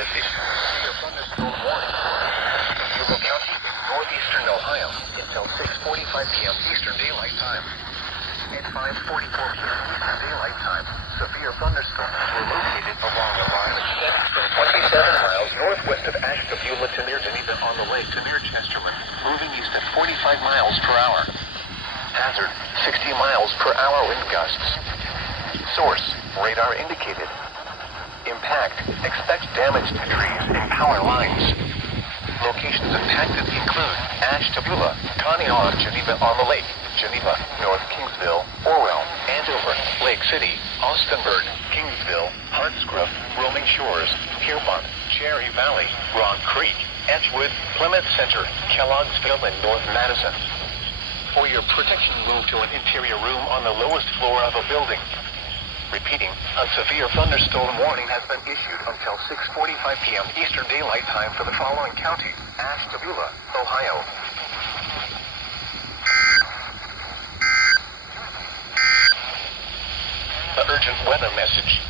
Severe thunderstorm warning. Yuma County in northeastern Ohio until 6:45 p.m. Eastern Daylight Time. At 5:44 p.m. Eastern Daylight Time, severe thunderstorms were located along the line extending from 27 miles northwest of Ashtabula to near Geneva on the lake to near Chesterland, moving east at 45 miles per hour. Hazard, 60 miles per hour wind gusts. Source, radar indicated. Impact, expect damage to trees and power lines. Locations impacted include Ashtabula, Conneaut, Geneva on the Lake, Geneva, North Kingsville, Orwell, Andover, Lake City, Austinburg, Kingsville, Hartscroft, Roaming Shores, Piermont, Cherry Valley, Rock Creek, Edgewood, Plymouth Center, Kellogg'sville, and North Madison. For your protection, move to an interior room on the lowest floor of a building. Repeating, a severe thunderstorm warning has been issued until 6:45 p.m. Eastern Daylight Time for the following counties: Ashtabula, Ohio. The urgent weather message.